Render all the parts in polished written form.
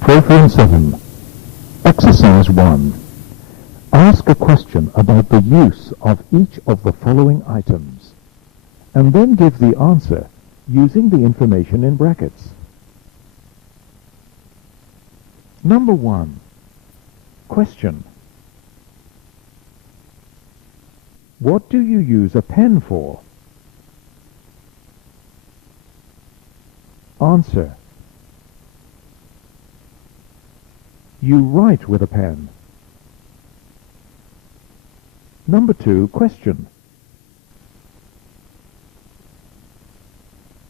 Program 7. Exercise 1. Ask a question about the use of each of the following items, and then give the answer using the information in brackets. Number 1. Question. What do you use a pen for? Answer. You write with a pen. Number 2. Question.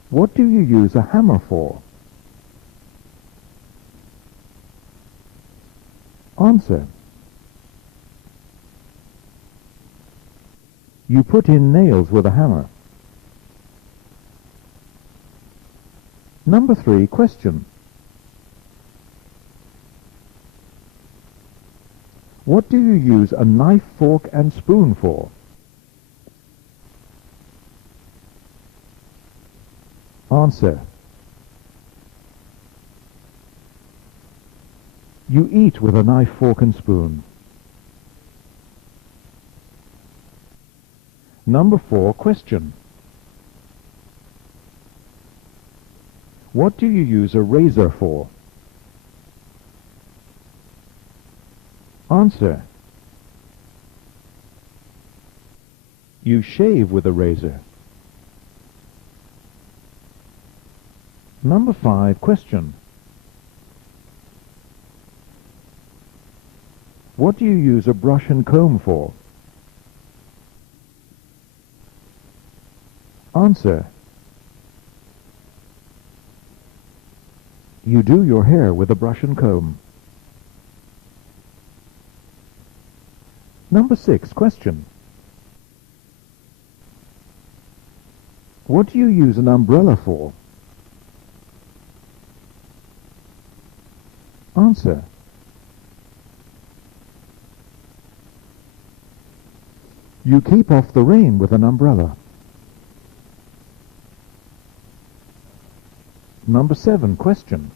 What do you use a hammer for? Answer. You put in nails with a hammer. Number 3. Question. What do you use a knife, fork, and spoon for? Answer. You eat with a knife, fork, and spoon. Number 4. Question. What do you use a razor for? Answer. You shave with a razor. Number 5. Question. What do you use a brush and comb for? Answer. You do your hair with a brush and comb. Number 6. Question. What do you use an umbrella for? Answer. You keep off the rain with an umbrella. Number 7. Question.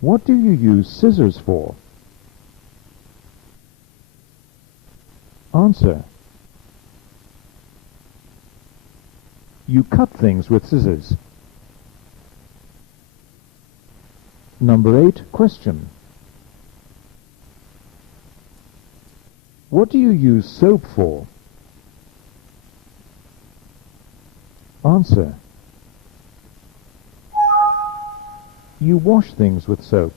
What do you use scissors for? Answer. You cut things with scissors. Number 8. Question. What do you use soap for? Answer. You wash things with soap.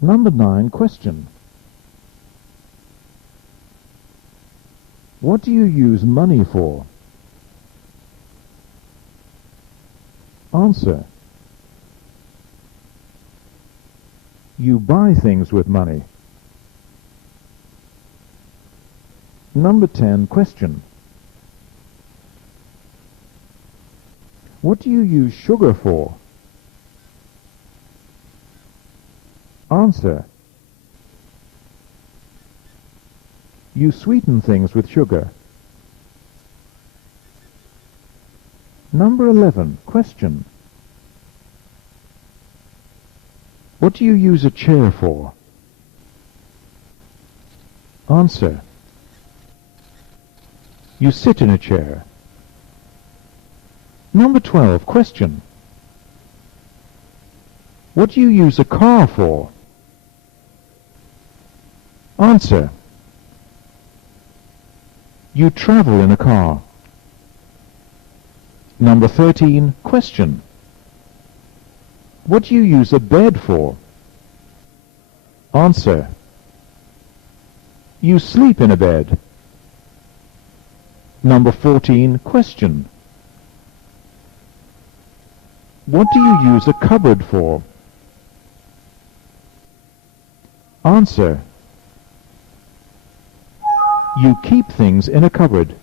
Number 9. Question. What do you use money for? Answer. You buy things with money. Number 10. Question. What do you use sugar for? Answer. You sweeten things with sugar. Number 11. Question. What do you use a chair for? Answer. You sit in a chair. Number 12. Question. What do you use a car for? Answer. You travel in a car. Number 13. Question. What do you use a bed for? Answer. You sleep in a bed. Number 14. Question. What do you use a cupboard for? Answer. You keep things in a cupboard.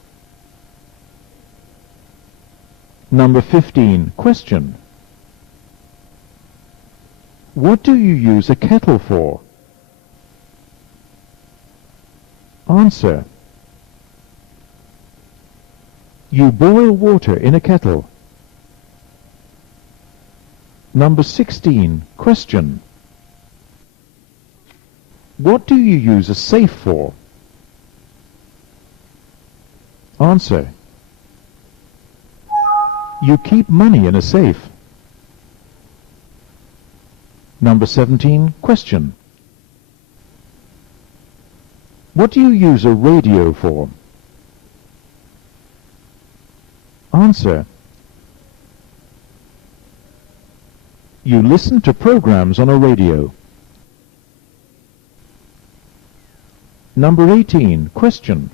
Number 15. Question. What do you use a kettle for? Answer. You boil water in a kettle. Number 16. Question. What do you use a safe for? Answer. You keep money in a safe. Number 17. Question. What do you use a radio for? Answer. You listen to programs on a radio. Number 18. Question.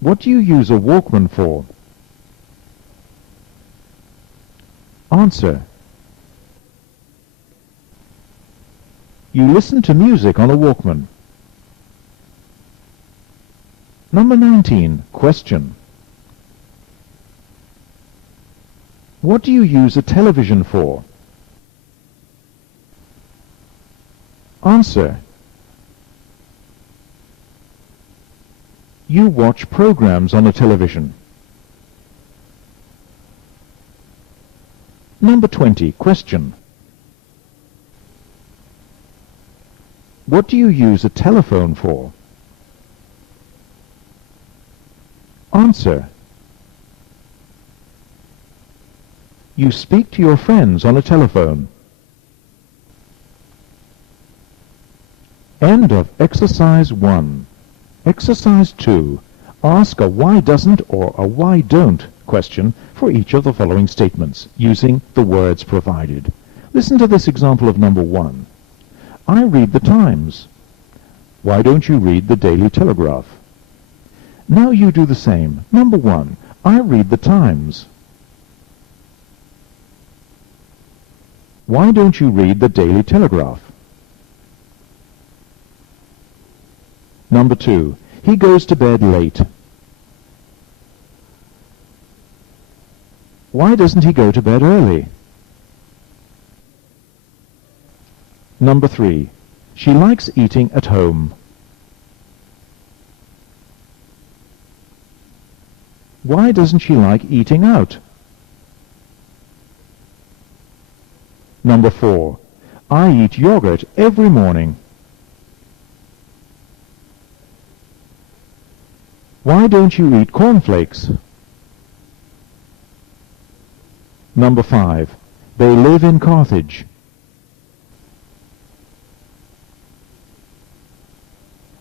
What do you use a Walkman for? Answer. You listen to music on a Walkman. Number 19. Question. What do you use a television for? Answer. You watch programs on a television. Number 20. Question. What do you use a telephone for? Answer. You speak to your friends on a telephone. End of exercise 1. Exercise 2. Ask a why doesn't or a why don't question for each of the following statements using the words provided. Listen to this example of number 1. I read the Times. Why don't you read the Daily Telegraph? Now you do the same. Number 1. I read the Times. Why don't you read the Daily Telegraph? Number 2. He goes to bed late. Why doesn't he go to bed early? Number 3. She likes eating at home. Why doesn't she like eating out? Number 4. I eat yogurt every morning. Why don't you eat cornflakes? Number 5. They live in Carthage.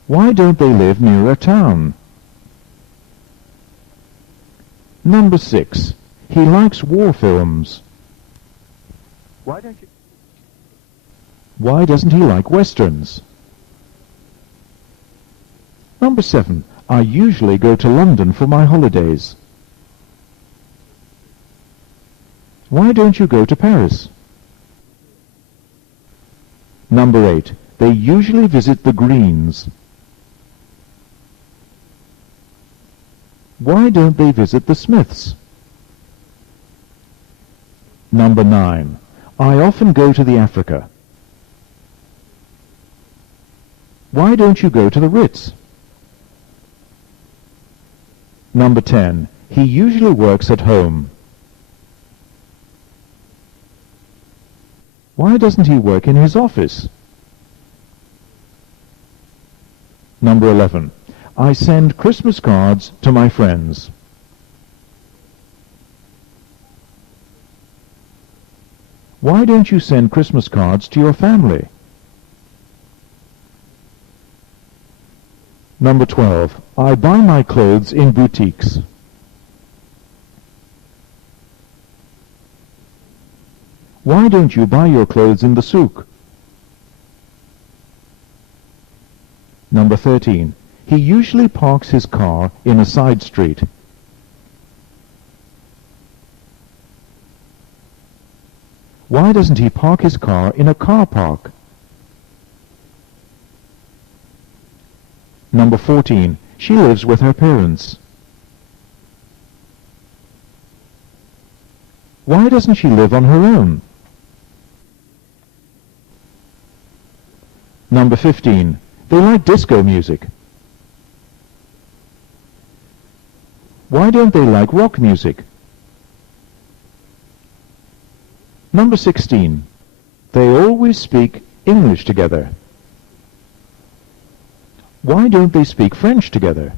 Why don't they live near a town? Number 6. He likes war films. Why doesn't he like westerns? Number 7. I usually go to London for my holidays. Why don't you go to Paris? Number 8. They usually visit the Greens. Why don't they visit the Smiths? Number 9. I often go to the Africa. Why don't you go to the Ritz? Number 10. He usually works at home. Why doesn't he work in his office? Number 11. I send Christmas cards to my friends. Why don't you send Christmas cards to your family? Number 12. I buy my clothes in boutiques. Why don't you buy your clothes in the souk? Number 13. He usually parks his car in a side street. Why doesn't he park his car in a car park? Number 14. She lives with her parents. Why doesn't she live on her own? Number 15. They like disco music. Why don't they like rock music? Number 16. They always speak English together. Why don't they speak French together?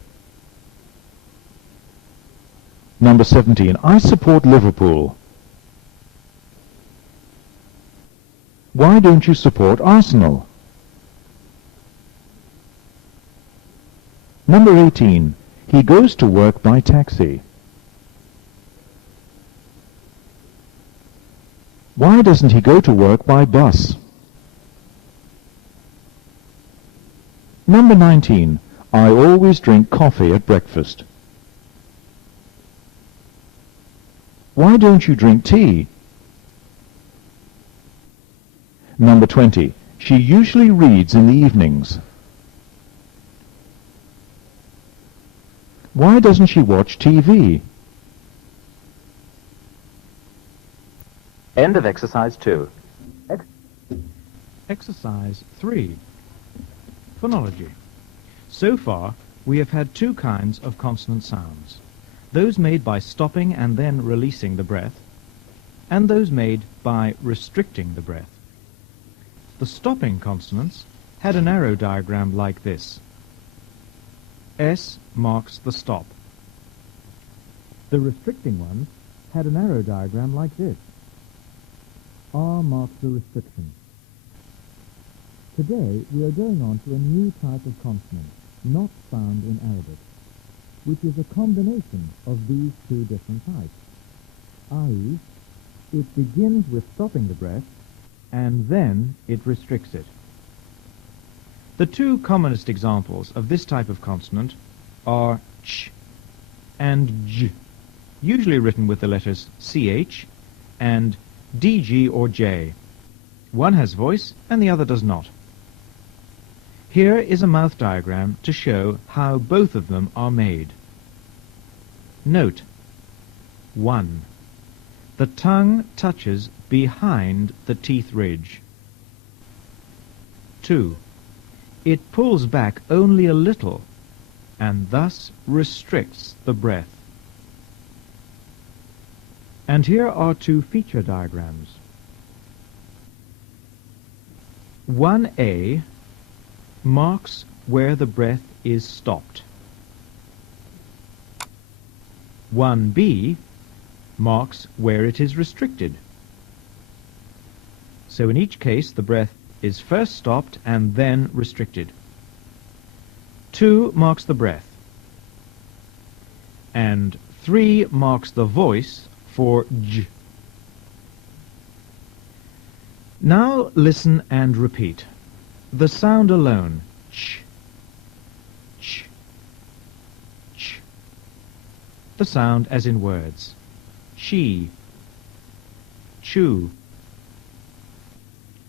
Number 17. I support Liverpool. Why don't you support Arsenal? Number 18. He goes to work by taxi. Why doesn't he go to work by bus? Number 19. I always drink coffee at breakfast. Why don't you drink tea? Number 20. She usually reads in the evenings. Why doesn't she watch TV? End of exercise 2. Exercise 3. Phonology. So far, we have had two kinds of consonant sounds. Those made by stopping and then releasing the breath, and those made by restricting the breath. The stopping consonants had an arrow diagram like this. S marks the stop. The restricting ones had an arrow diagram like this. R marks the restriction. Today we are going on to a new type of consonant, not found in Arabic, which is a combination of these two different types, i.e., it begins with stopping the breath, and then it restricts it. The two commonest examples of this type of consonant are ch and j, usually written with the letters ch and dg or j. One has voice and the other does not. Here is a mouth diagram to show how both of them are made. Note 1. The tongue touches behind the teeth ridge. 2. It pulls back only a little and thus restricts the breath. And here are two feature diagrams. 1A marks where the breath is stopped. 1B marks where it is restricted. So in each case the breath is first stopped and then restricted. 2 marks the breath. And 3 marks the voice for j. Now listen and repeat. The sound alone, ch, ch, ch. The sound as in words, chi, chew,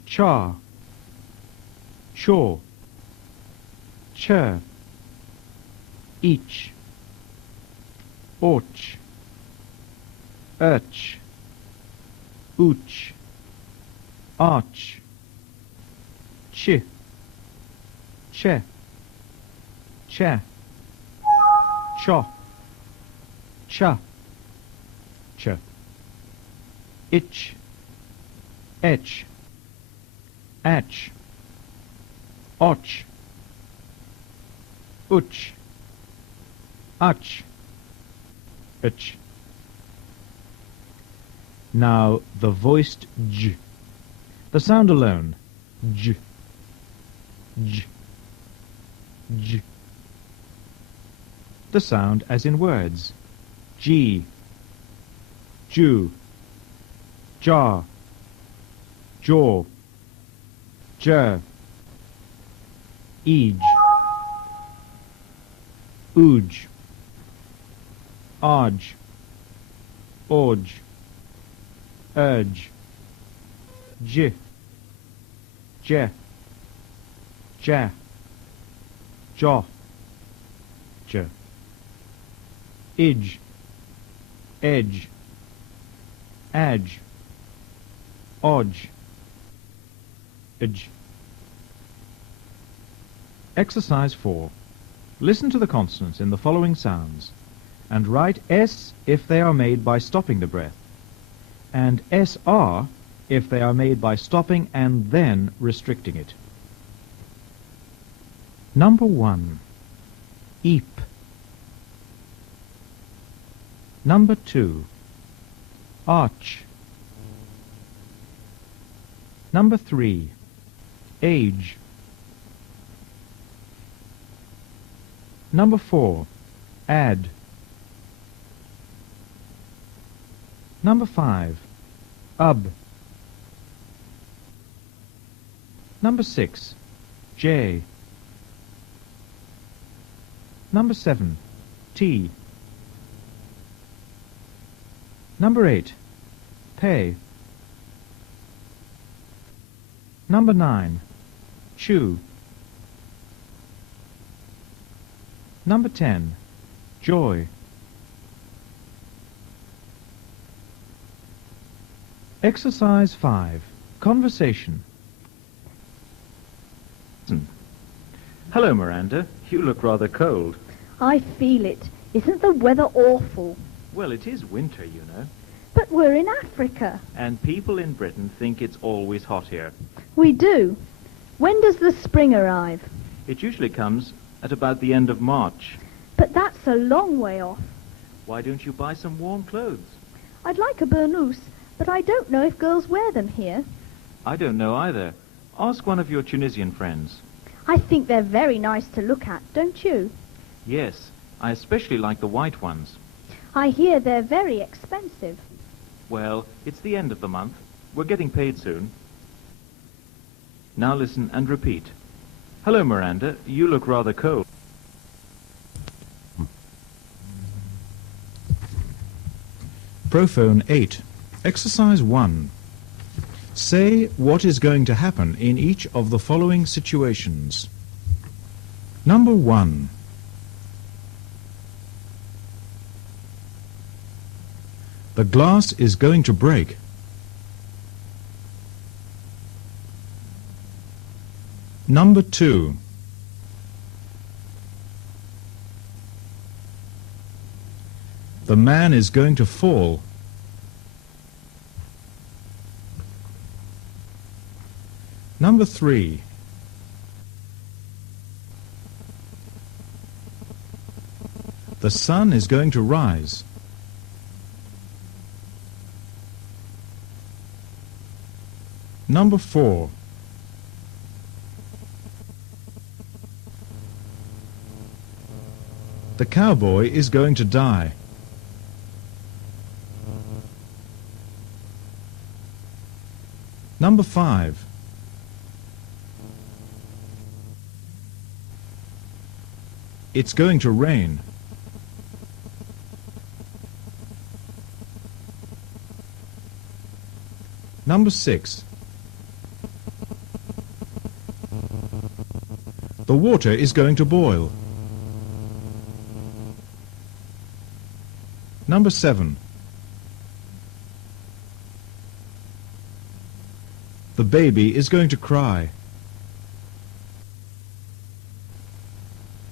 cha, chaw, chur, each, och, urch, ooch, arch, chi, che, cha, cho, cha, ch, itch, etch, atch, och, uch, ach, ich. Now the voiced j. The sound alone, j, j, j. The sound as in words, g, ju, jar, jaw, jer, eej, ooj, arj, orj, urge, j, je, ja, jaw, j, idge, edge, adge, odge, idge. Exercise 4. Listen to the consonants in the following sounds. and write S if they are made by stopping the breath, and SR if they are made by stopping and then restricting it. Number 1. Eep. Number 2. Arch. Number 3. Age. Number 4. Add. Number 5. Number 6. J. Number 7. T. Number 8. Pay. Number 9. Chew. Number 10. Joy. Exercise 5. Conversation. Hello, Miranda. You look rather cold. I feel it. Isn't the weather awful? Well, it is winter, you know. But we're in Africa. And people in Britain think it's always hot here. We do. When does the spring arrive? It usually comes at about the end of March. But that's a long way off. Why don't you buy some warm clothes? I'd like a burnous, but I don't know if girls wear them here. I don't know either. Ask one of your Tunisian friends. I think they're very nice to look at, don't you? Yes, I especially like the white ones. I hear they're very expensive. Well, it's the end of the month. We're getting paid soon. Now listen and repeat. Hello, Miranda. You look rather cold. Prophone 8. Exercise 1. Say what is going to happen in each of the following situations. Number 1. The glass is going to break. Number 2. The man is going to fall. Number 3. The sun is going to rise. Number 4. The cowboy is going to die. Number 5. It's going to rain. Number 6. The water is going to boil. Number 7. The baby is going to cry.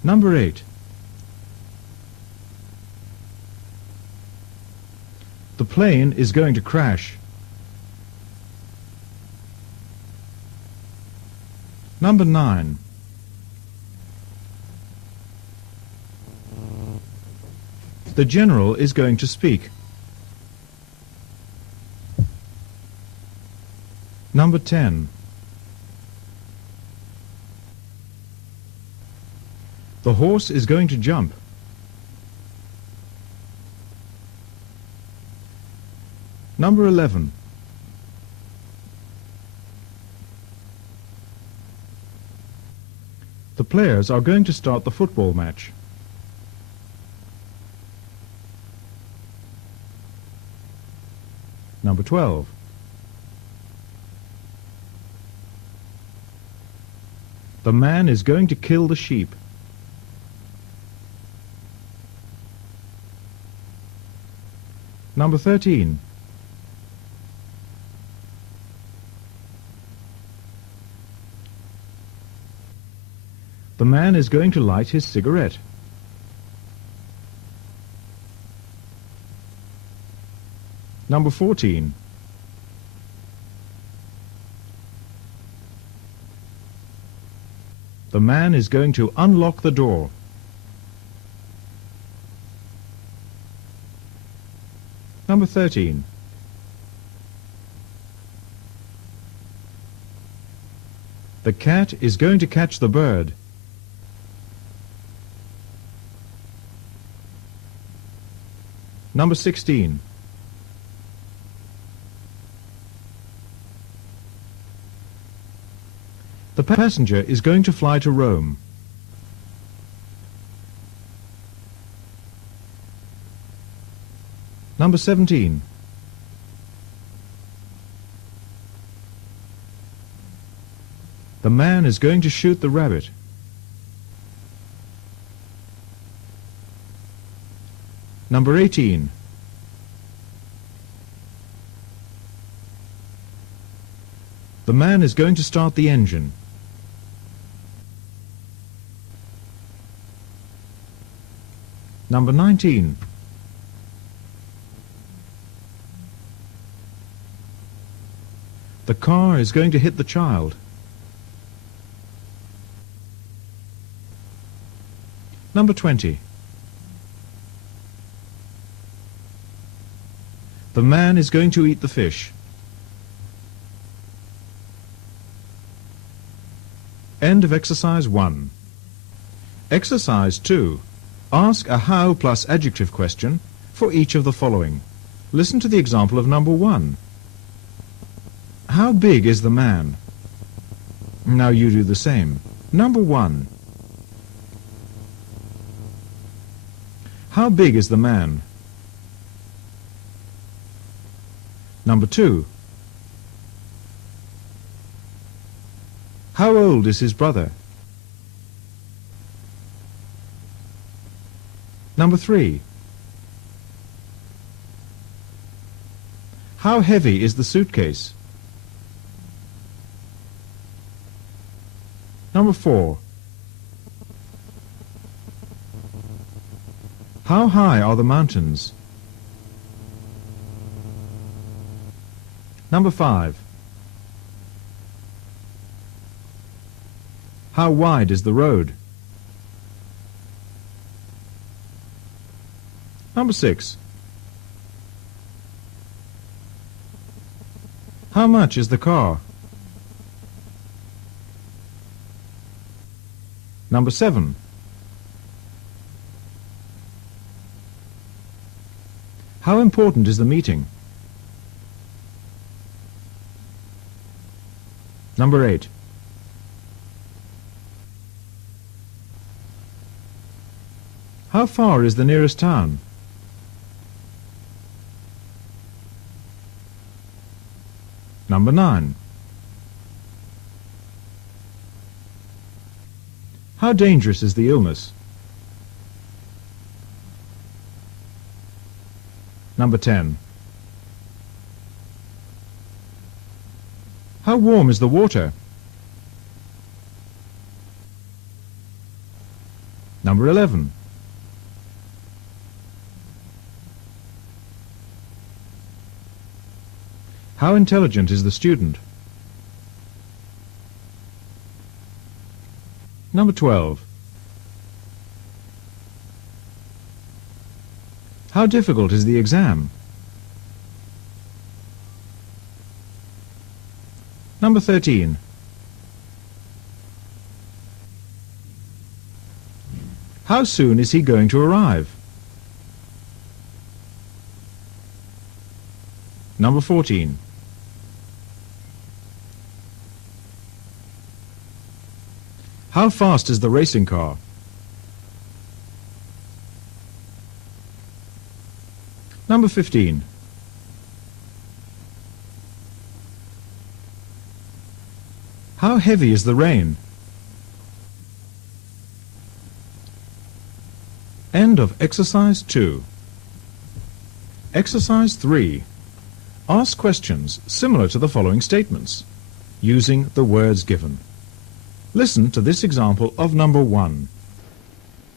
Number 8. The plane is going to crash. Number 9. The general is going to speak. Number 10. The horse is going to jump. Number 11. The players are going to start the football match. Number 12. The man is going to kill the sheep. Number 13. The man is going to light his cigarette. Number 14. The man is going to unlock the door. Number 13. The cat is going to catch the bird. Number 16. The passenger is going to fly to Rome. Number 17. The man is going to shoot the rabbit. Number 18. The man is going to start the engine. Number 19. The car is going to hit the child. Number 20. The man is going to eat the fish. End of exercise 1. Exercise 2. Ask a how plus adjective question for each of the following. Listen to the example of number 1. How big is the man? Now you do the same. Number 1. How big is the man? Number 2. How old is his brother? Number 3. How heavy is the suitcase? Number 4. How high are the mountains? Number 5. How wide is the road? Number 6. How much is the car? Number 7. How important is the meeting? Number 8. How far is the nearest town? Number 9. How dangerous is the illness? Number 10. How warm is the water? Number 11. How intelligent is the student? Number 12. How difficult is the exam? Number 13. How soon is he going to arrive? Number 14. How fast is the racing car? Number 15. How heavy is the rain? End of exercise 2. Exercise 3. Ask questions similar to the following statements, using the words given. Listen to this example of number 1.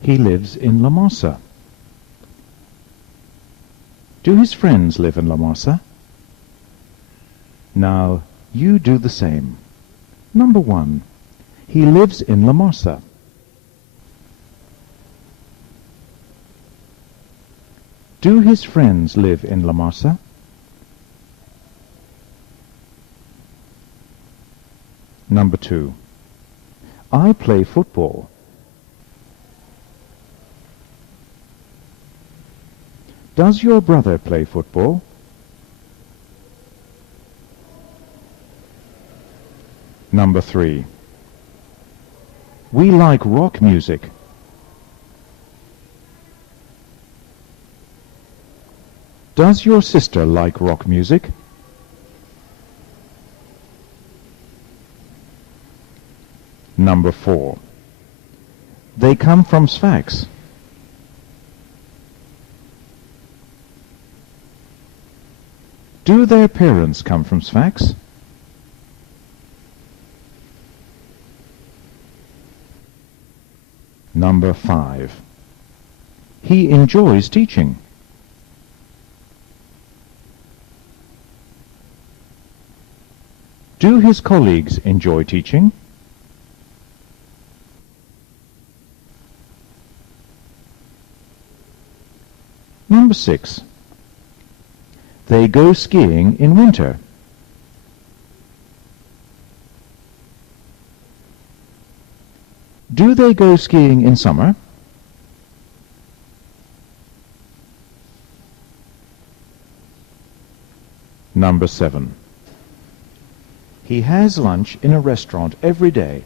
He lives in La Mossa. Do his friends live in La Marsa? Now, you do the same. Number 1. He lives in La Marsa. Do his friends live in La Marsa? Number 2. I play football. Does your brother play football? Number 3. We like rock music. Does your sister like rock music? Number 4. They come from Sfax. Do their parents come from Sfax? Number 5. He enjoys teaching. Do his colleagues enjoy teaching? Number 6. They go skiing in winter. Do they go skiing in summer? Number 7. He has lunch in a restaurant every day.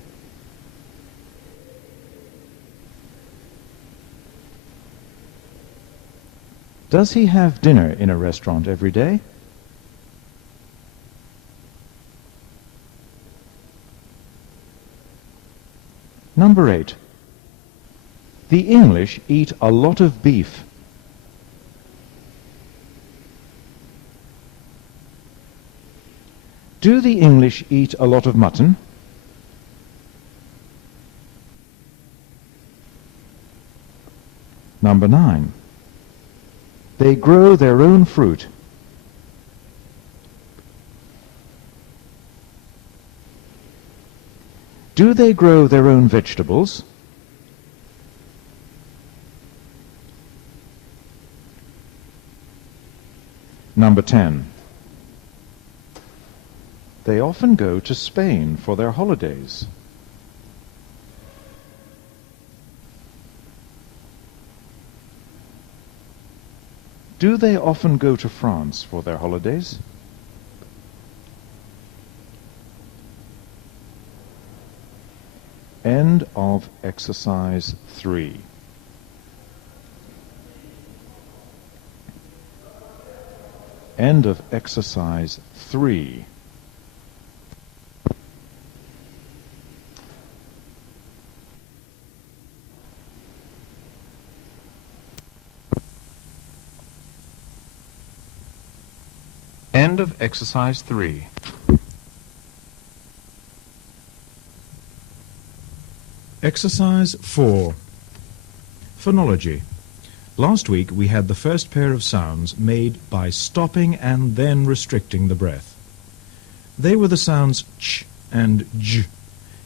Does he have dinner in a restaurant every day? Number 8. The English eat a lot of beef. Do the English eat a lot of mutton? Number 9. They grow their own fruit. Do they grow their own vegetables? Number 10. They often go to Spain for their holidays. Do they often go to France for their holidays? End of exercise 3. End of exercise 3. End of exercise 3. Exercise 4. Phonology. Last week we had the first pair of sounds made by stopping and then restricting the breath. They were the sounds ch and j,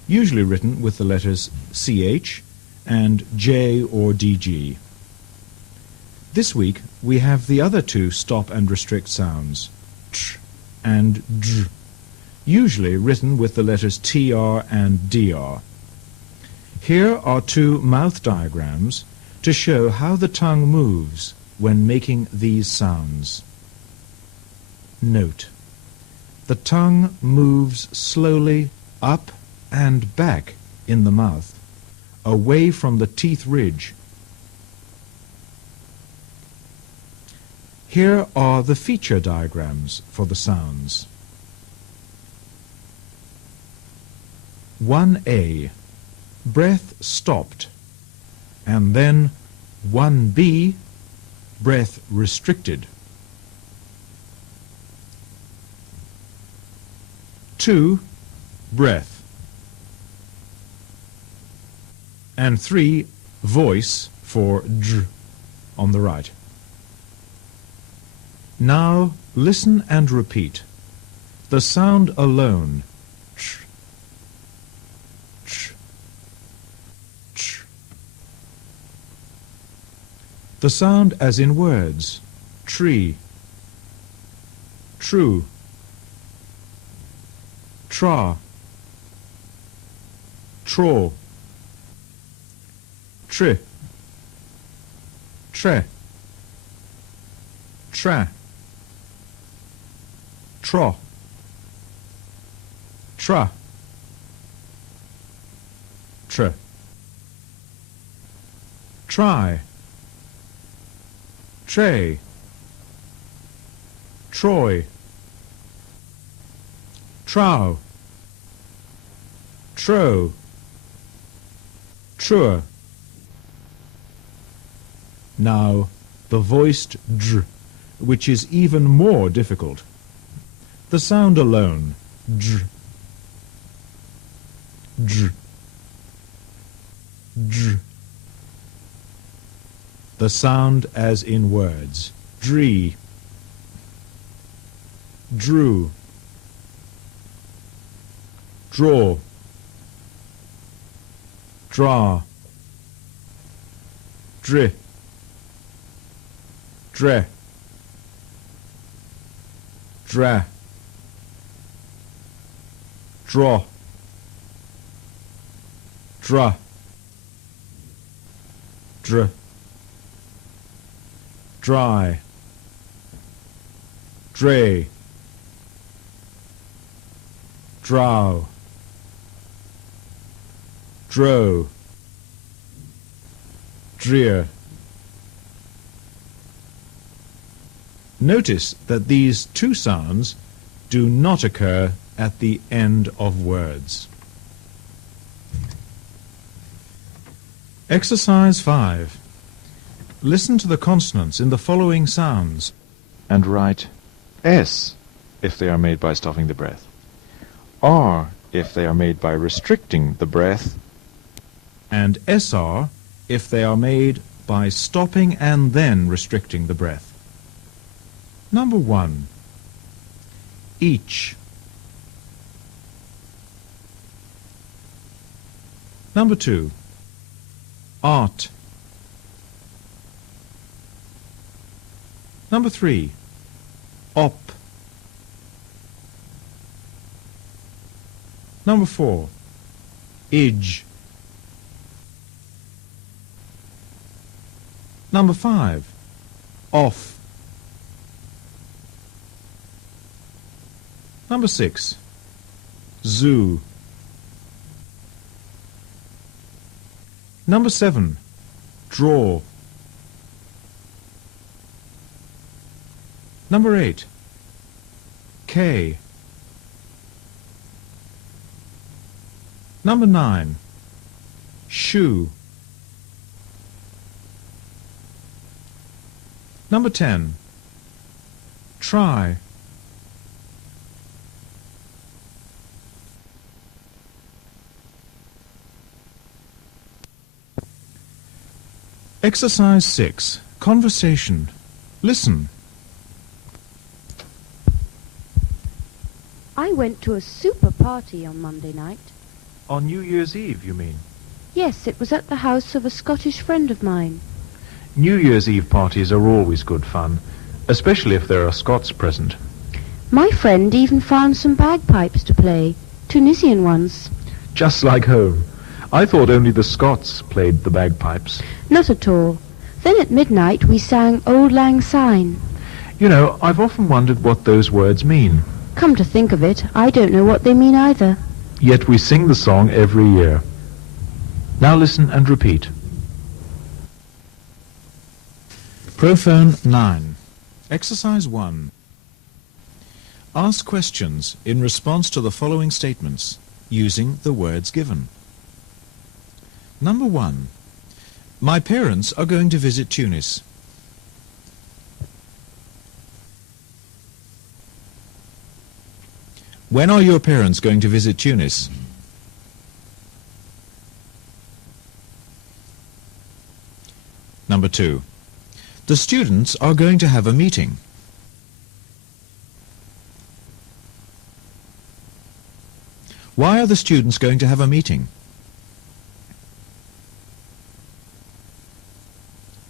usually written with the letters ch and j or dg. This week we have the other two stop and restrict sounds, tr and dr, usually written with the letters tr and dr. Here are two mouth diagrams to show how the tongue moves when making these sounds. Note, the tongue moves slowly up and back in the mouth, away from the teeth ridge. Here are the feature diagrams for the sounds. 1A. Breath stopped, and then 1B, breath restricted. 2, breath. And 3, voice for dr on the right. Now listen and repeat. The sound alone, ch, ch, ch. The sound as in words, tree, true, tra, traw, tri, tre, tra, tro, tra, tr, try, tray, troy, trow, tro, truer. Now the voiced dr, which is even more difficult. The sound alone, dr, dr, dr. The sound as in words, dree, drew, draw, draw, dri, dre, dra, draw, dra, dr, dry, dray, drow, dro, drear. Notice that these two sounds do not occur at the end of words. Exercise 5. Listen to the consonants in the following sounds and write S if they are made by stopping the breath, R if they are made by restricting the breath, and SR if they are made by stopping and then restricting the breath. Number 1. Each. Number 2. Art. Number 3. Op. Number 4. Idge. Number 5. Off. Number 6. Zoo. Number 7. Draw. Number 8. K. Number 9. Shoe. Number 10. Try. Exercise 6. Conversation. Listen. I went to a super party on Monday night. On New Year's Eve, you mean? Yes, it was at the house of a Scottish friend of mine. New Year's Eve parties are always good fun, especially if there are Scots present. My friend even found some bagpipes to play, Tunisian ones. Just like home. I thought only the Scots played the bagpipes. Not at all. Then at midnight we sang Auld Lang Syne. You know, I've often wondered what those words mean. Come to think of it, I don't know what they mean either. Yet we sing the song every year. Now listen and repeat. Prophone 9. Exercise 1. Ask questions in response to the following statements, using the words given. Number 1. My parents are going to visit Tunis. When are your parents going to visit Tunis? Number 2. The students are going to have a meeting. Why are the students going to have a meeting?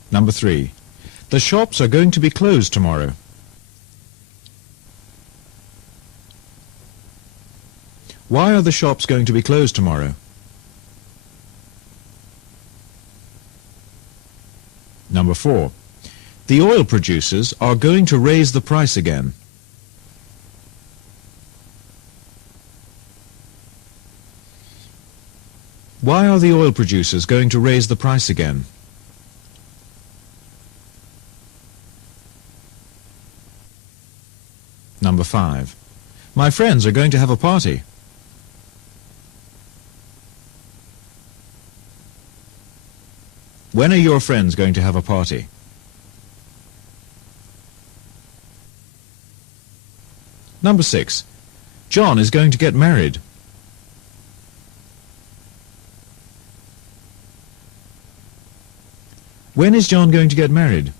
Number 3. The shops are going to be closed tomorrow. Why are the shops going to be closed tomorrow? Number 4. The oil producers are going to raise the price again. Why are the oil producers going to raise the price again? Number 5. My friends are going to have a party. When are your friends going to have a party? Number 6. John is going to get married. When is John going to get married?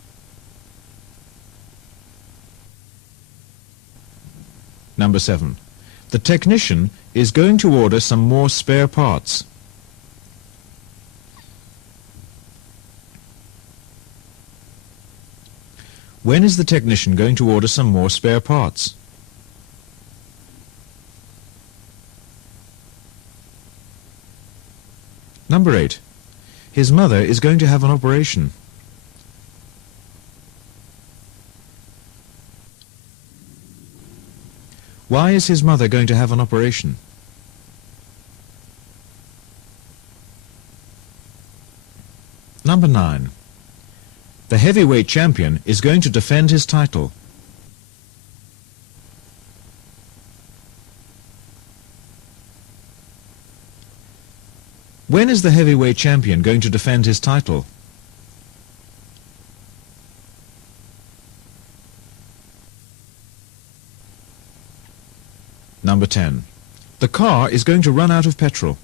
Number 7. The technician is going to order some more spare parts. When is the technician going to order some more spare parts? Number 8. His mother is going to have an operation. Why is his mother going to have an operation? Number 9. The heavyweight champion is going to defend his title. When is the heavyweight champion going to defend his title? Number 10. The car is going to run out of petrol.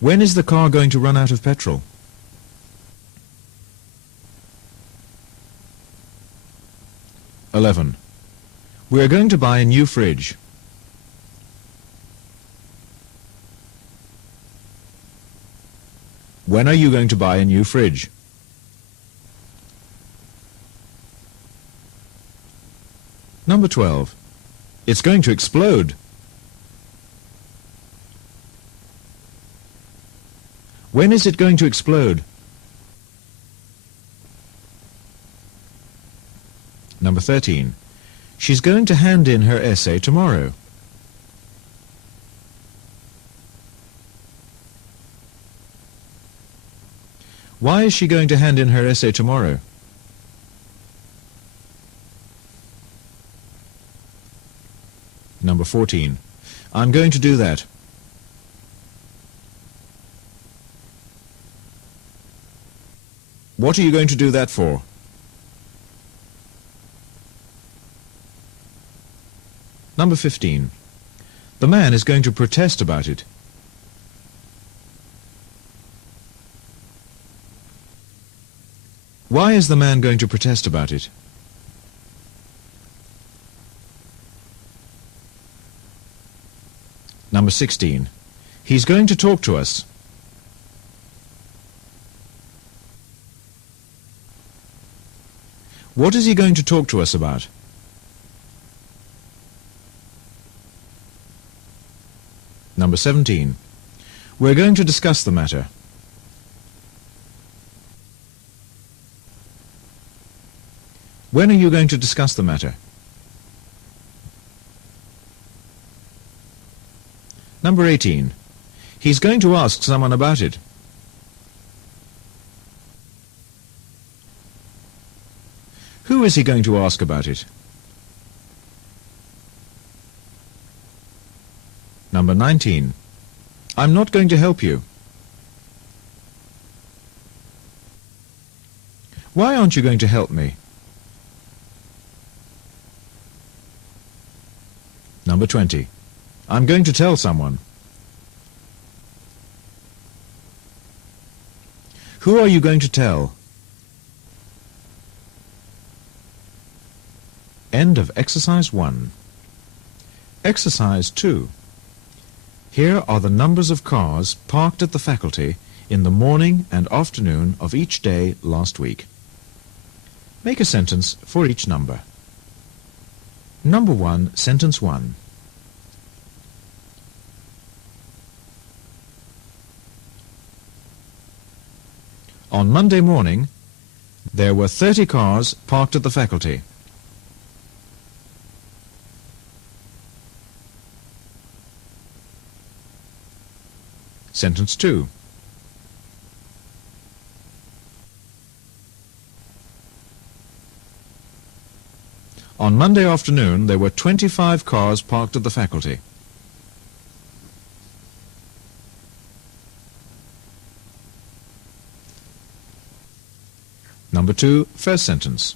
When is the car going to run out of petrol? (11) We are going to buy a new fridge. When are you going to buy a new fridge? Number 12. It's going to explode. When is it going to explode? Number 13. She's going to hand in her essay tomorrow. Why is she going to hand in her essay tomorrow? Number 14. I'm going to do that. What are you going to do that for? Number 15. The man is going to protest about it. Why is the man going to protest about it? Number 16. He's going to talk to us. What is he going to talk to us about? Number 17. We're going to discuss the matter. When are you going to discuss the matter? Number 18. He's going to ask someone about it. Who is he going to ask about it? Number 19. I'm not going to help you. Why aren't you going to help me? Number 20. I'm going to tell someone. Who are you going to tell? End of exercise 1. Exercise 2. Here are the numbers of cars parked at the faculty in the morning and afternoon of each day last week. Make a sentence for each number. Number 1, sentence 1. On Monday morning, there were 30 cars parked at the faculty. Sentence 2. On Monday afternoon, there were 25 cars parked at the faculty. Number 2, first sentence.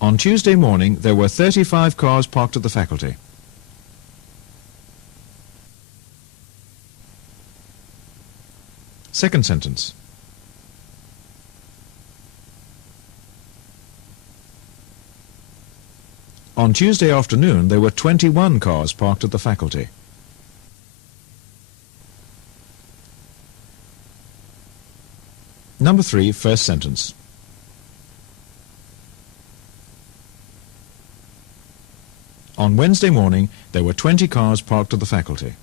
On Tuesday morning, there were 35 cars parked at the faculty. Second sentence. On Tuesday afternoon, there were 21 cars parked at the faculty. Number 3, first sentence. On Wednesday morning, there were 20 cars parked at the faculty.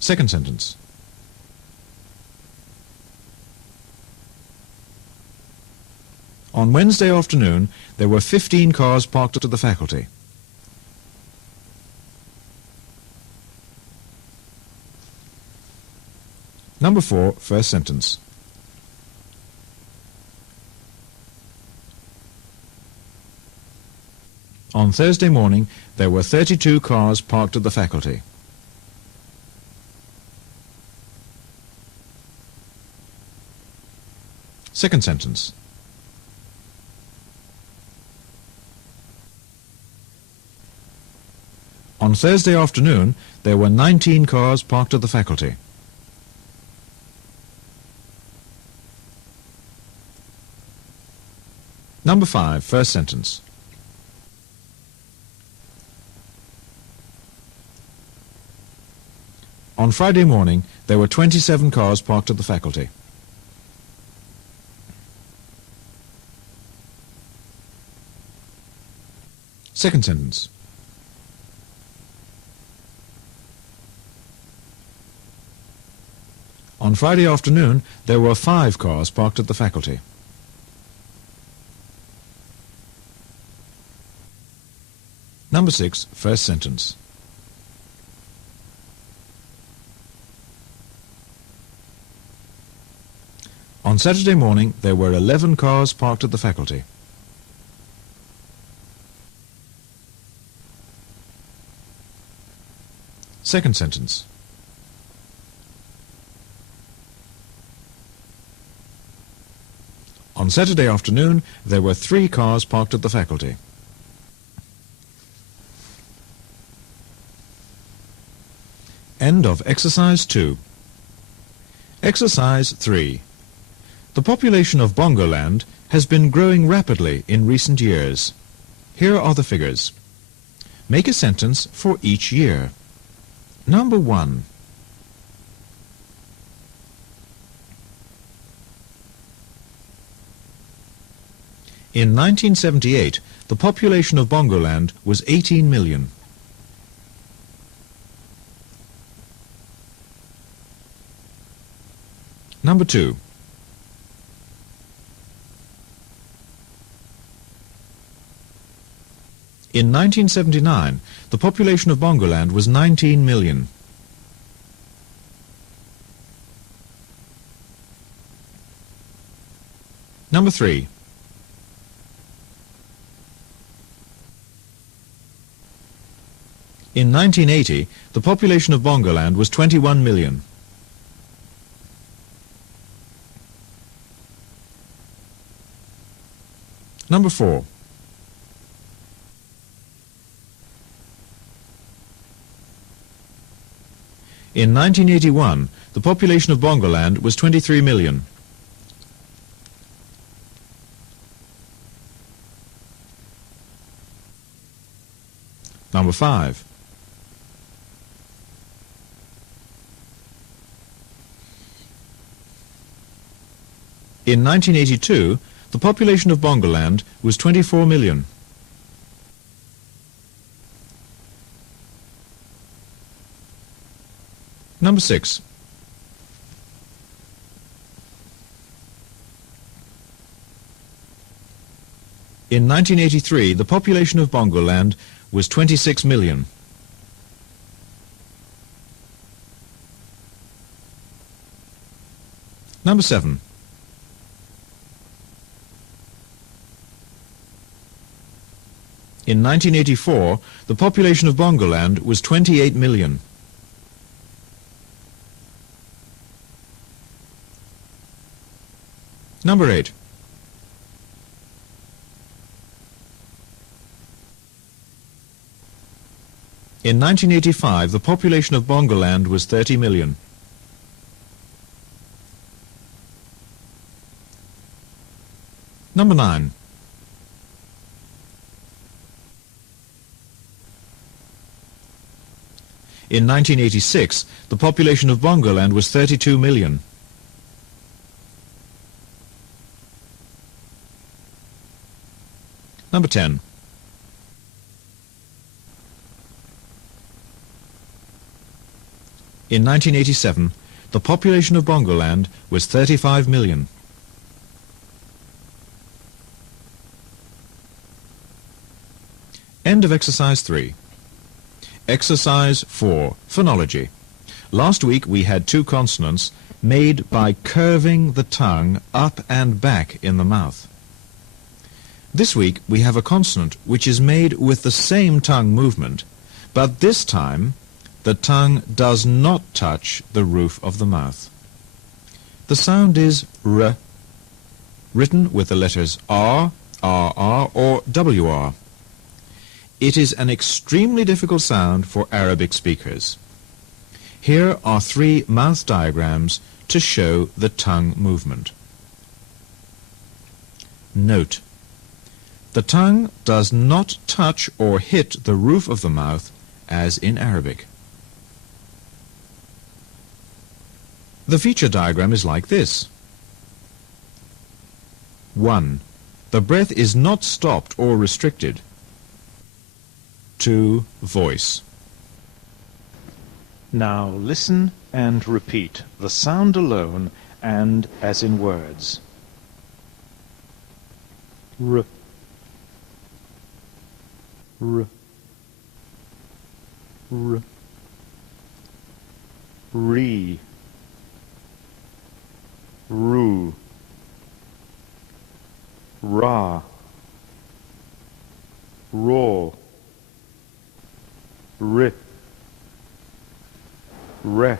Second sentence. On Wednesday afternoon, there were 15 cars parked at the faculty. Number 4, first sentence. On Thursday morning, there were 32 cars parked at the faculty. Second sentence. On Thursday afternoon, there were 19 cars parked at the faculty. Number 5, first sentence. On Friday morning, there were 27 cars parked at the faculty. Second sentence. On Friday afternoon, there were 5 cars parked at the faculty. Number 6, first sentence. On Saturday morning, there were 11 cars parked at the faculty. Second sentence. On Saturday afternoon, there were 3 cars parked at the faculty. End of exercise 2. Exercise 3. The population of Bongoland has been growing rapidly in recent years. Here are the figures. Make a sentence for each year. Number 1. In 1978, the population of Bongoland was 18 million. Number 2. In 1979, the population of Bongoland was 19 million. Number 3. In 1980, the population of Bongoland was 21 million. Number 4. In 1981, the population of Bongoland was 23 million. Number 5. In 1982, the population of Bongoland was 24 million. Number 6. In 1983, the population of Bongoland was 26 million. Number 7. In 1984, the population of Bongoland was 28 million. Number 8. In 1985, the population of Bongoland was 30 million. Number 9. In 1986, the population of Bongoland was 32 million. Number 10. In 1987, the population of Bongoland was 35 million. End of exercise 3. Exercise 4, phonology. Last week we had two consonants made by curving the tongue up and back in the mouth. This week we have a consonant which is made with the same tongue movement, but this time the tongue does not touch the roof of the mouth. The sound is R, written with the letters R, RR, or WR. It is an extremely difficult sound for Arabic speakers. Here are 3 mouth diagrams to show the tongue movement. Note: the tongue does not touch or hit the roof of the mouth as in Arabic. The feature diagram is like this. 1. The breath is not stopped or restricted. 2. Voice. Now listen and repeat the sound alone and as in words. R, r, r, re, ru, ra, raw, ri, re,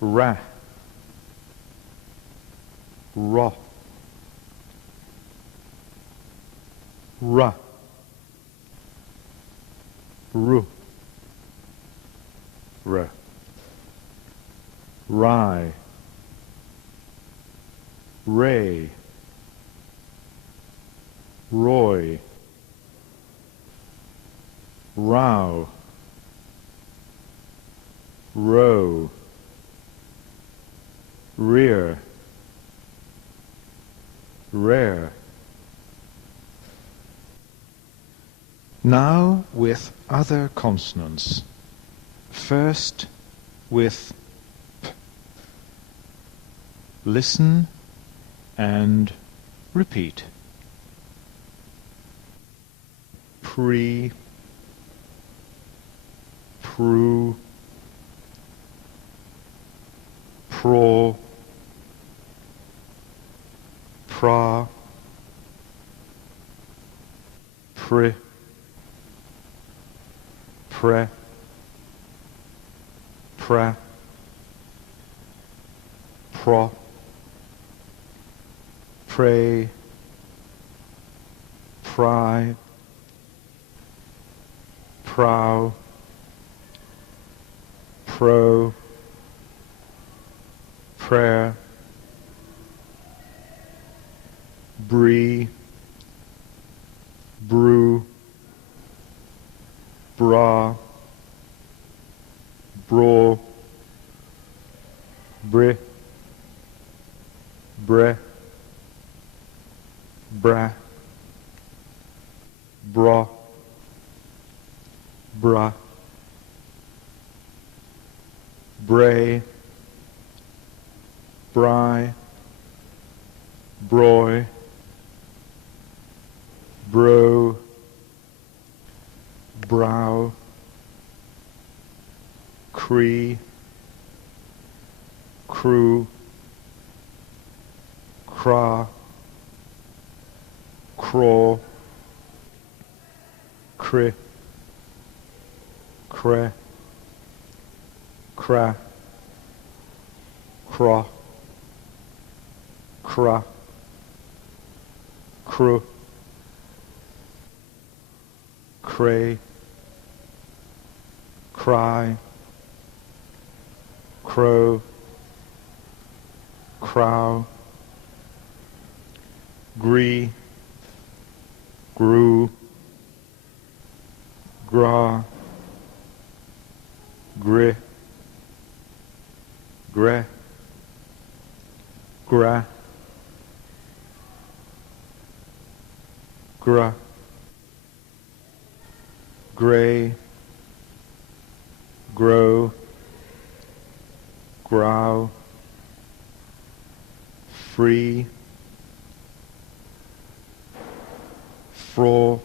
ra, ra, ra, ru, re, rai, ray, roy, row, row, rear, rare. Now with other consonants. First with P. Listen and repeat. Pre, pru, pro, pra, pri, pre, pra, pro, pray, pry, prow, crow, prayer, brie, brew, bra, bro, bre, bre, bra, bra, bra, bray, bry, broy, bro, brow, cree, crew, craw, craw, cri, cre, cra, craw, cra, crew, cray, cry, crow, crow, gree, grew, gra, gri, gre, gra, gra, gray, grow, grow, free, fro,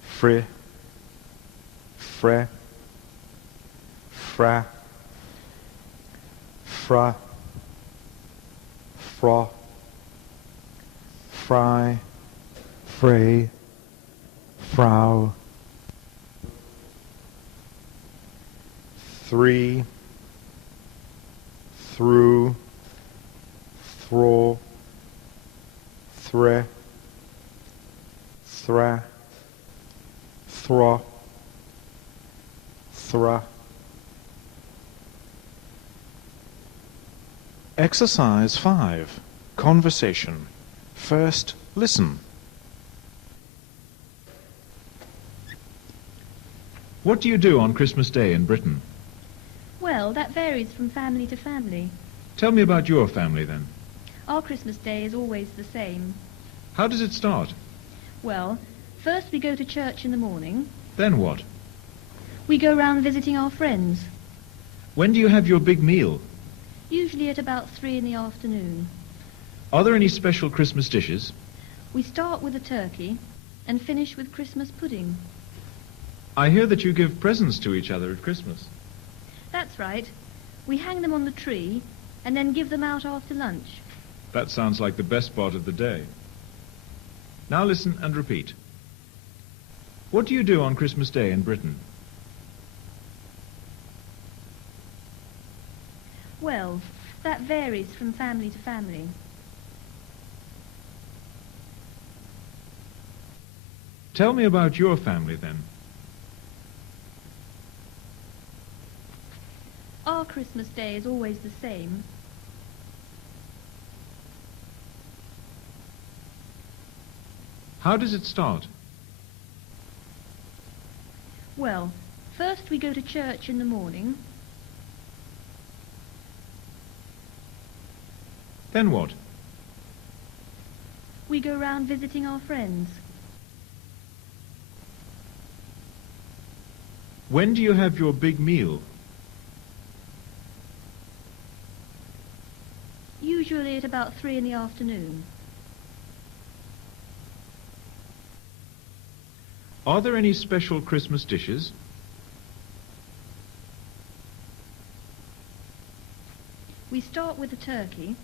fri, fre, fra, fra, fra, fry, fray, frow, three, through, throw, thre, thra, thra, thra. Exercise 5. Conversation. First, listen. What do you do on Christmas Day in Britain? Well, that varies from family to family. Tell me about your family then. Our Christmas Day is always the same. How does it start? Well, first we go to church in the morning. Then what? We go round visiting our friends, When do you have your big meal? usually at about 3 in the afternoon. Are there any special Christmas dishes? We start with a turkey and finish with Christmas pudding. I hear that you give presents to each other at Christmas. That's right. We hang them on the tree and then give them out after lunch. That sounds like the best part of the day. Now listen and repeat. What do you do on Christmas Day in Britain? Well, that varies from family to family. Tell me about your family then. Our Christmas Day is always the same. How does it start? Well, first we go to church in the morning. Then what? We go round visiting our friends. When do you have your big meal? Usually at about 3 in the afternoon. Are there any special Christmas dishes? We start with a turkey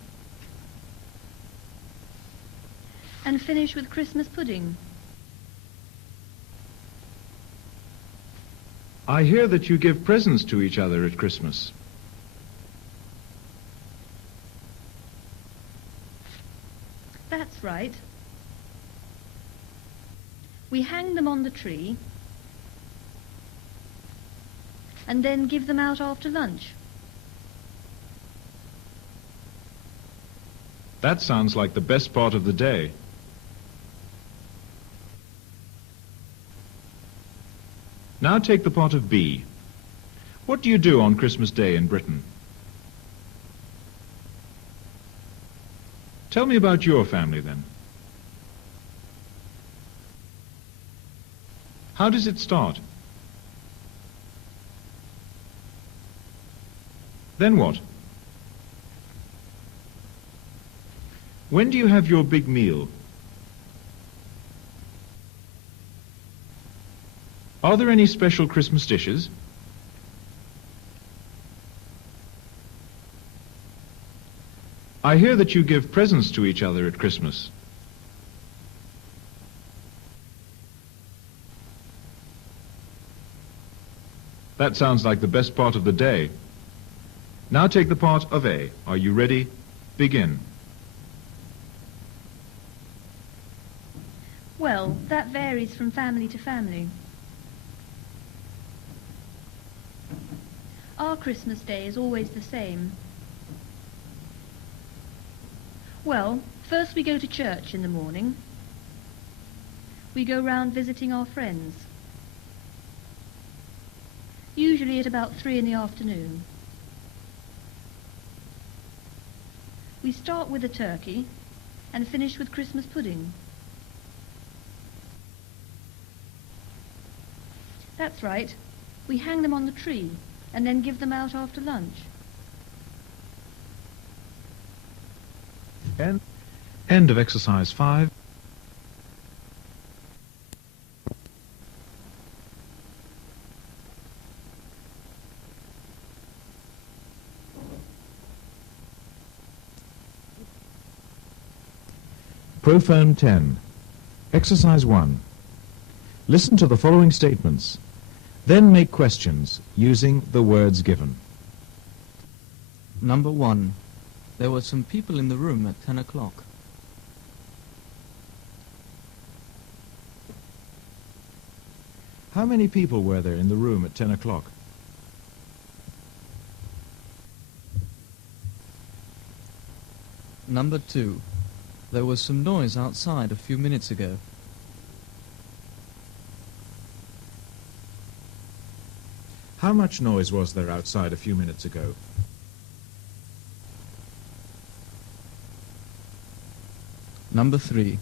and finish with Christmas pudding. I hear that you give presents to each other at Christmas. That's right. We hang them on the tree and then give them out after lunch. That sounds like the best part of the day. Now take the part of B. What do you do on Christmas Day in Britain? Tell me about your family then. How does it start? Then what? When do you have your big meal? Are there any special Christmas dishes? I hear that you give presents to each other at Christmas. That sounds like the best part of the day. Now take the part of A. Are you ready? Begin. Well, that varies from family to family. Our Christmas Day is always the same. Well, first we go to church in the morning. We go round visiting our friends. Usually at about 3 in the afternoon. We start with a turkey and finish with Christmas pudding. That's right. We hang them on the tree and then give them out after lunch. End of exercise 5. Prophone 10. Exercise 1. Listen to the following statements. Then make questions using the words given. Number 1. There were some people in the room at 10 o'clock. How many people were there in the room at 10 o'clock? Number 2. There was some noise outside a few minutes ago. How much noise was there outside a few minutes ago? Number 3.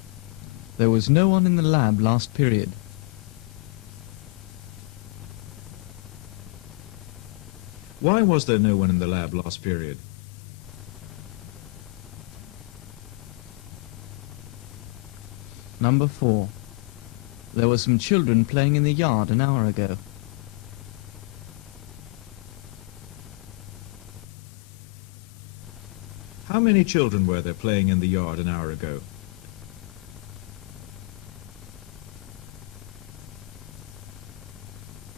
There was no one in the lab last period. Why was there no one in the lab last period? Number 4. There were some children playing in the yard an hour ago. How many children were there playing in the yard an hour ago?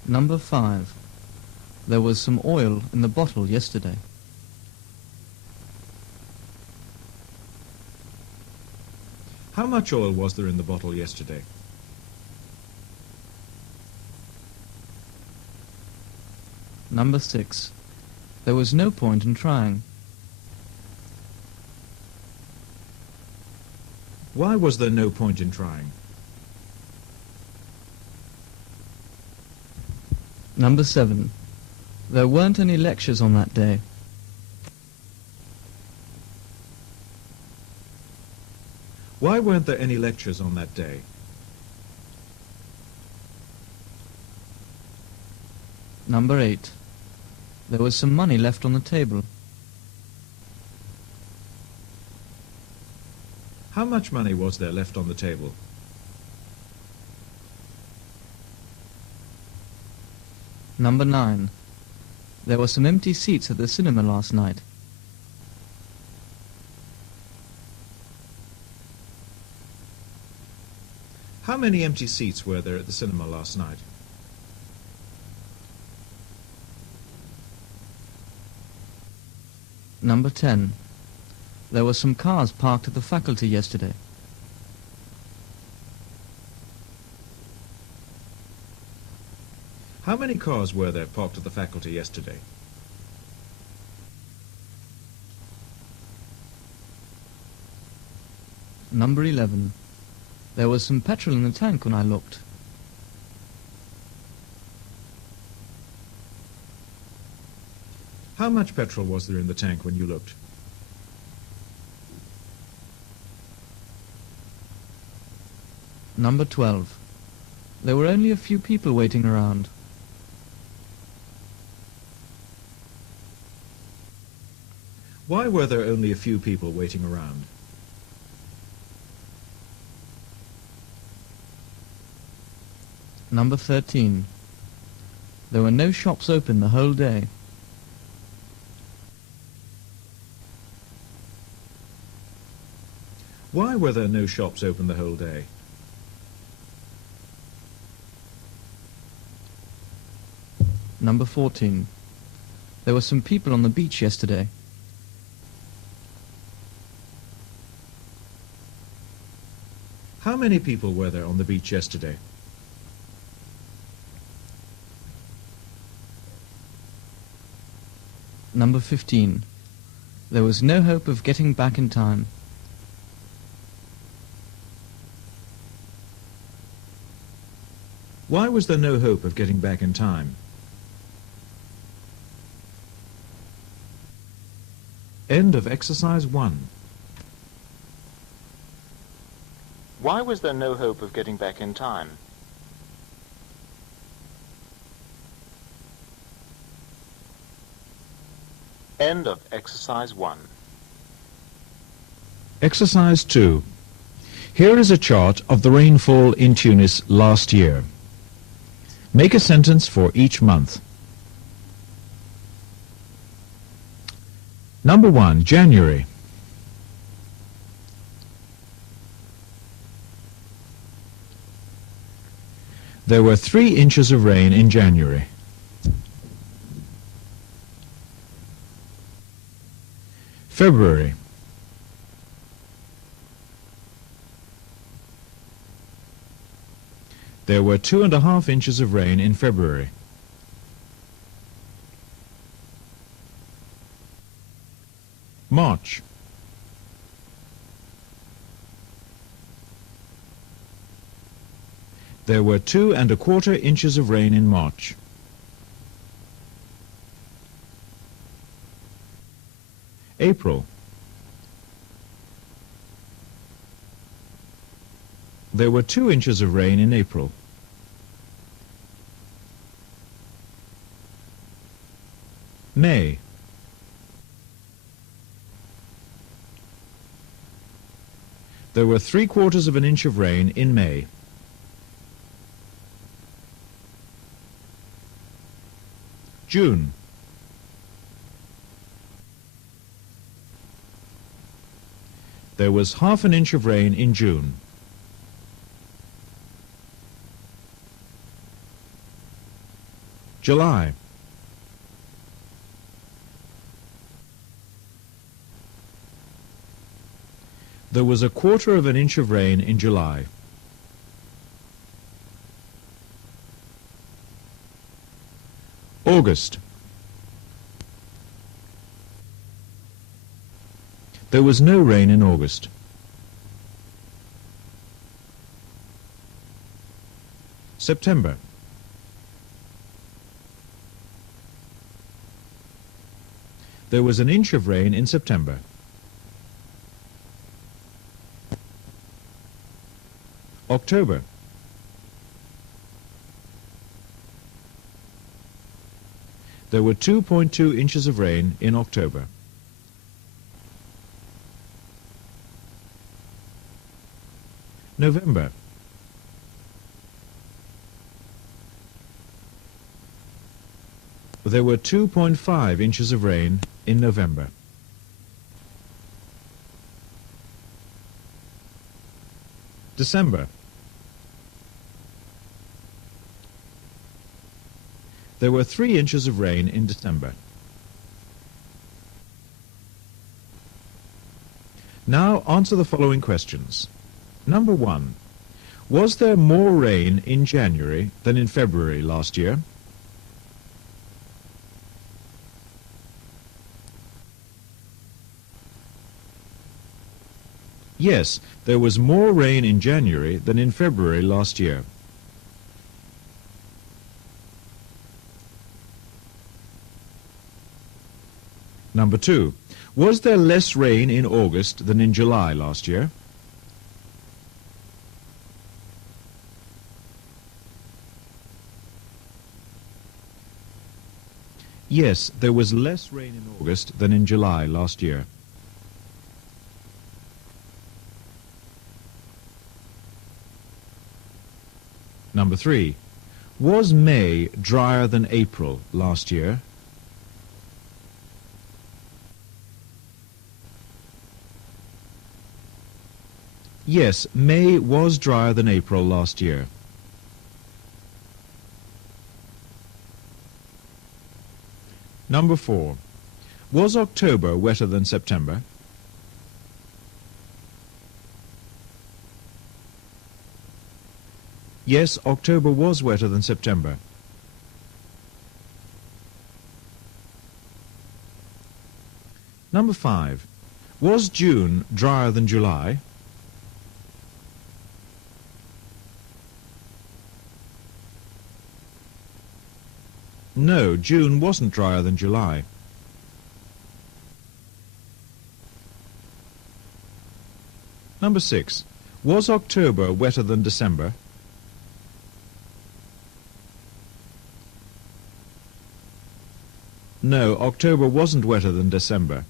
Number 5. There was some oil in the bottle yesterday. How much oil was there in the bottle yesterday? Number 6. There was no point in trying. Why was there no point in trying? Number 7. There weren't any lectures on that day. Why weren't there any lectures on that day? Number 8. There was some money left on the table. How much money was there left on the table? Number 9. There were some empty seats at the cinema last night. How many empty seats were there at the cinema last night? Number 10. There were some cars parked at the faculty yesterday. How many cars were there parked at the faculty yesterday? Number 11. There was some petrol in the tank when I looked. How much petrol was there in the tank when you looked? Number 12. There were only a few people waiting around. Why were there only a few people waiting around? Number 13. There were no shops open the whole day. Why were there no shops open the whole day? Number 14. There were some people on the beach yesterday. How many people were there on the beach yesterday? Number 15. There was no hope of getting back in time. Why was there no hope of getting back in time? End of exercise 1. Why was there no hope of getting back in time? End of exercise 1. Exercise 2. Here is a chart of the rainfall in Tunis last year. Make a sentence for each month. Number 1, January. There were 3 inches of rain in January. February. There were 2.5 inches of rain in February. March. There were 2.25 inches of rain in March. April. There were 2 inches of rain in April. May. There were 3/4 of an inch of rain in May. June. There was 1/2 inch of rain in June. July. There was 1/4 of an inch of rain in July. August. There was no rain in August. September. There was 1 inch of rain in September. October. There were 2.2 inches of rain in October. November. There were 2.5 inches of rain in November. December. There were 3 inches of rain in December. Now answer the following questions. Number 1. Was there more rain in January than in February last year? Yes, there was more rain in January than in February last year. Number 2. Was there less rain in August than in July last year? Yes, there was less rain in August than in July last year. Number 3. Was May drier than April last year? Yes, May was drier than April last year. Number 4. Was October wetter than September? Yes, October was wetter than September. Number 5. Was June drier than July? No, June wasn't drier than July. Number 6. Was October wetter than December? No, October wasn't wetter than December.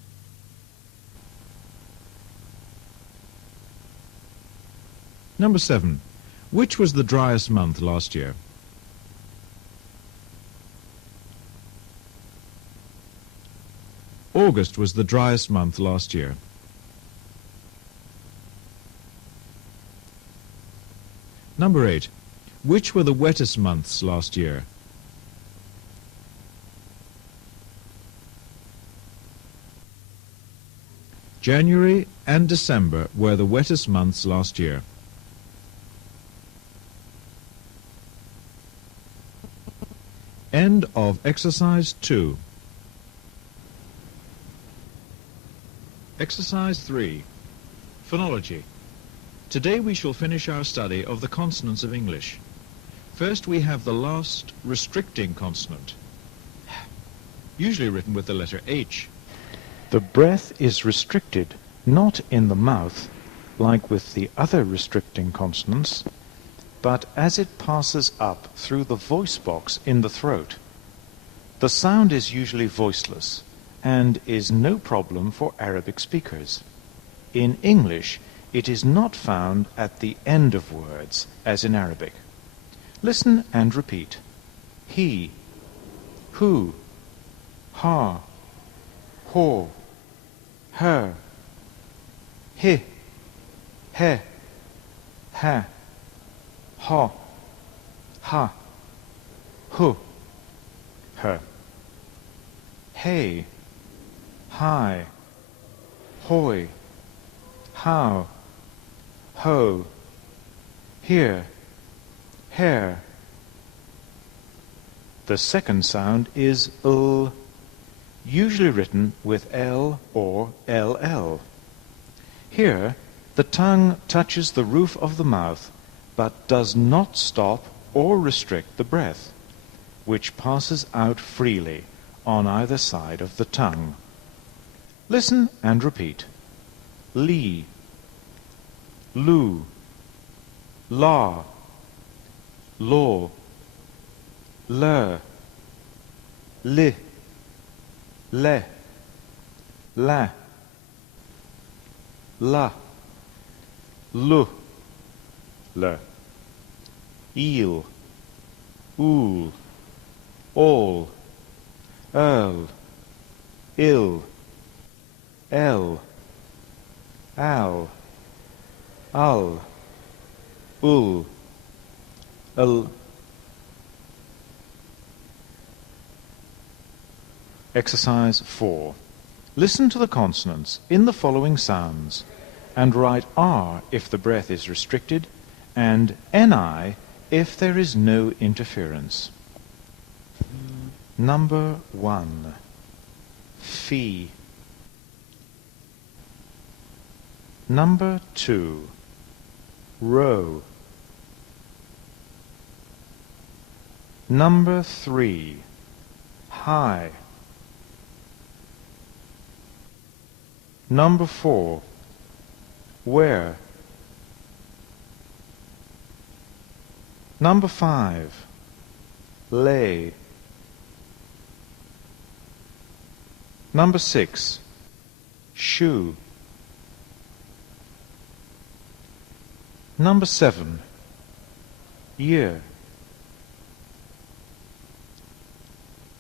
Number 7. Which was the driest month last year? August was the driest month last year. Number 8. Which were the wettest months last year? January and December were the wettest months last year. End of exercise 2. Exercise 3. Phonology. Today we shall finish our study of the consonants of English. First we have the last restricting consonant, usually written with the letter H. The breath is restricted not in the mouth, like with the other restricting consonants, but as it passes up through the voice box in the throat. The sound is usually voiceless and is no problem for Arabic speakers. In English, it is not found at the end of words, as in Arabic. Listen and repeat. He, who, ha, ho, her, he, he, ha, ha, ha, hu, her. Hey, hi, hoi, how, ho, here, hair. The second sound is l, usually written with L or LL. Here, the tongue touches the roof of the mouth, but does not stop or restrict the breath, which passes out freely on either side of the tongue. Listen and repeat. Li, lu, la, lo, le, li, le, la, la, lu, le, il, ool, all, earl, ill, el, al, al, ul, el. Exercise 4. Listen to the consonants in the following sounds and write R if the breath is restricted and NI if there is no interference. Number 1. Fee. Number 2. Row. Number 3. High. Number 4. Where. Number 5. Lay. Number 6. Shoe. Number 7. Year.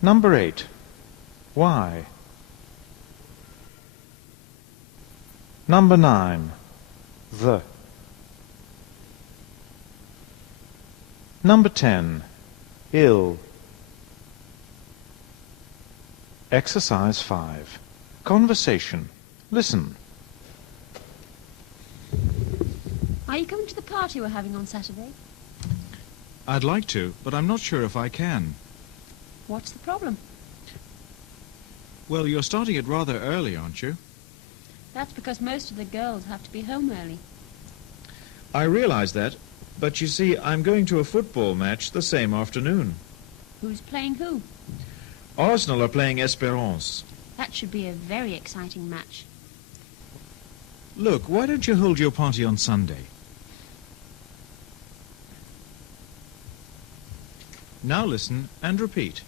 Number 8. Why. Number 9. The. Number 10. Ill. Exercise 5. Conversation. Listen. Are you coming to the party we're having on Saturday? I'd like to, but I'm not sure if I can. What's the problem? Well, you're starting it rather early, aren't you? That's because most of the girls have to be home early. I realize that, but you see, I'm going to a football match the same afternoon. Who's playing who? Arsenal are playing Espérance. That should be a very exciting match. Look, why don't you hold your party on Sunday? Now listen and repeat.